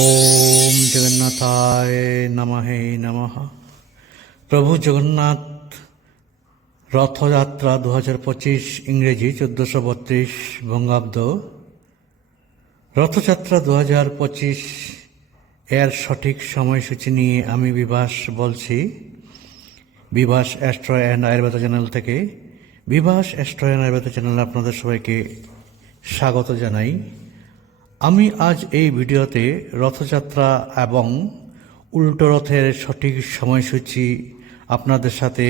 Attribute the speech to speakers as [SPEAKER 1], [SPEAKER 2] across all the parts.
[SPEAKER 1] ওম জগন্নাথায় নমহে নমঃ প্রভু জগন্নাথ রথযাত্রা দু হাজার পঁচিশ ইংরেজি চোদ্দশো বত্রিশ বঙ্গাব্দ রথযাত্রা দু হাজার পঁচিশ এর সঠিক সময়সূচি নিয়ে আমি বিভাস বলছি। Bibhas astro and Ayurveda channel থেকে। বিভাস অ্যাস্ট্রো অ্যান্ড আয়ুর্বেদ চ্যানেলে আপনাদের সবাইকে স্বাগত জানাই। আমি আজ এই ভিডিওতে রথযাত্রা এবং উল্টো রথের সঠিক সময়সূচি আপনাদের সাথে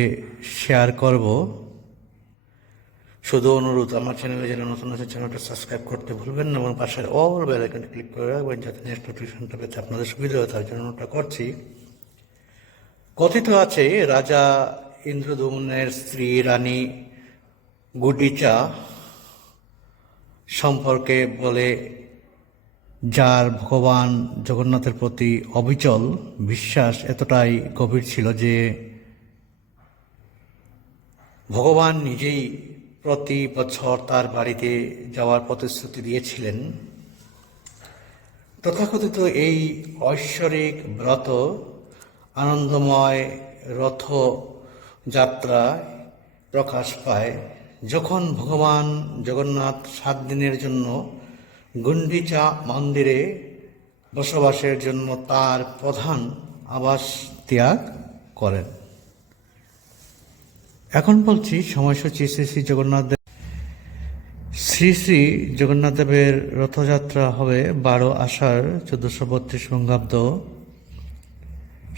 [SPEAKER 1] শেয়ার করব। শুধু অনুরোধ, আমার চ্যানেলে যারা নতুন আছে চ্যানেলটা সাবস্ক্রাইব করতে ভুলবেন না এবং পাশে অল বেল আইকনটি ক্লিক করে রাখবেন যাতে নেক্সট নোটিফিকেশনটা পেতে আপনাদের সুবিধা হয়, তার জন্য ওটা করছি। কথিত আছে, রাজা ইন্দ্রদমনের স্ত্রী রানী গুডিচা সম্পর্কে বলে যার ভগবান জগন্নাথের প্রতি অবিচল বিশ্বাস এতটাই গভীর ছিল যে ভগবান নিজেই প্রতি বছর তার বাড়িতে যাওয়ার প্রতিশ্রুতি দিয়েছিলেন। তথাকথিত এই ঐশ্বরিক ব্রত, আনন্দময় রথ যাত্রায় প্রকাশ পায়। যখন ভগবান জগন্নাথ সাত দিনের জন্য গুন্ডিচা মন্দিরে বসবাসের জন্য তার প্রধান আবাস ত্যাগ করেন। এখন বলছি সময়সূচি শ্রী শ্রী জগন্নাথ দেব। শ্রী শ্রী জগন্নাথ দেবের রথযাত্রা হবে বারো আষাঢ় চোদ্দশো বত্রিশ বঙ্গাব্দ।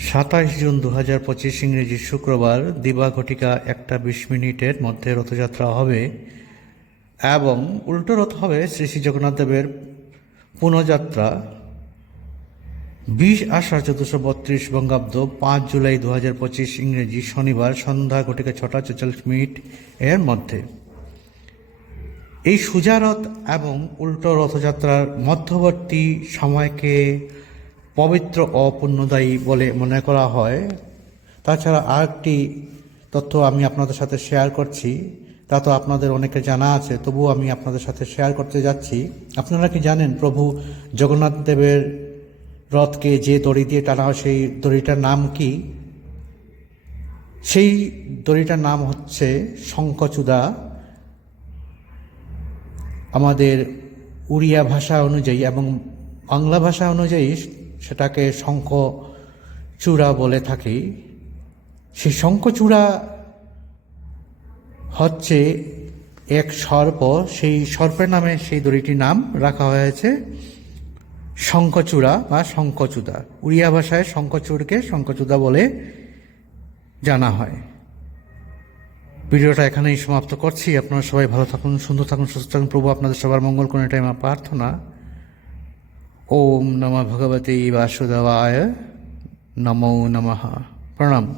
[SPEAKER 1] সাতাশ জুন দু হাজার পঁচিশ ইংরেজি শুক্রবার দিবা ঘটিকা একটা বিশ মিনিটের মধ্যে রথযাত্রা হবে। এবং উল্টো রথ হবে শ্রী শ্রী জগন্নাথ দেবের পুনঃযাত্রা। বিশ আষাঢ় চোদ্দশো বত্রিশ বঙ্গাব্দ পাঁচ জুলাই দু হাজার পঁচিশ ইংরেজি শনিবার সন্ধ্যা ঘটিকা ছটা ছেচল্লিশ মিনিট এর মধ্যে। এই সুজারথ এবং উল্টো রথযাত্রার মধ্যবর্তী সময়কে পবিত্র অপূর্ণদায়ী বলে মনে করা হয়। তাছাড়া আরেকটি তথ্য আমি আপনাদের সাথে শেয়ার করছি। তা তো আপনাদের অনেকে জানা আছে, তবুও আমি আপনাদের সাথে শেয়ার করতে যাচ্ছি। আপনারা কি জানেন, প্রভু জগন্নাথ দেবের রথকে যে দড়ি দিয়ে টানা হয়, সেই দড়িটার নাম কি? সেই দড়িটার নাম হচ্ছে শঙ্খচূড়া। আমাদের উড়িয়া ভাষা অনুযায়ী এবং বাংলা ভাষা অনুযায়ী সেটাকে শঙ্খ চূড়া বলে থাকি। সেই শঙ্খচূড়া হচ্ছে এক সর্প, সেই সর্পের নামে সেই দড়িটির নাম রাখা হয়েছে শঙ্খচূড়া বা শঙ্খচূড়া উড়িয়া ভাষায় শঙ্খচূড়কে শঙ্খচূড়া বলে জানা হয়। ভিডিওটা এখানেই সমাপ্ত করছি। আপনারা সবাই ভালো থাকুন, সুন্দর থাকুন, সুস্থ থাকুন। প্রভু আপনাদের সবার মঙ্গল, কোন এটাই আমার প্রার্থনা। ওম নমঃ ভগবতী বাসুদেবায়। নমো নমঃ। প্রণাম।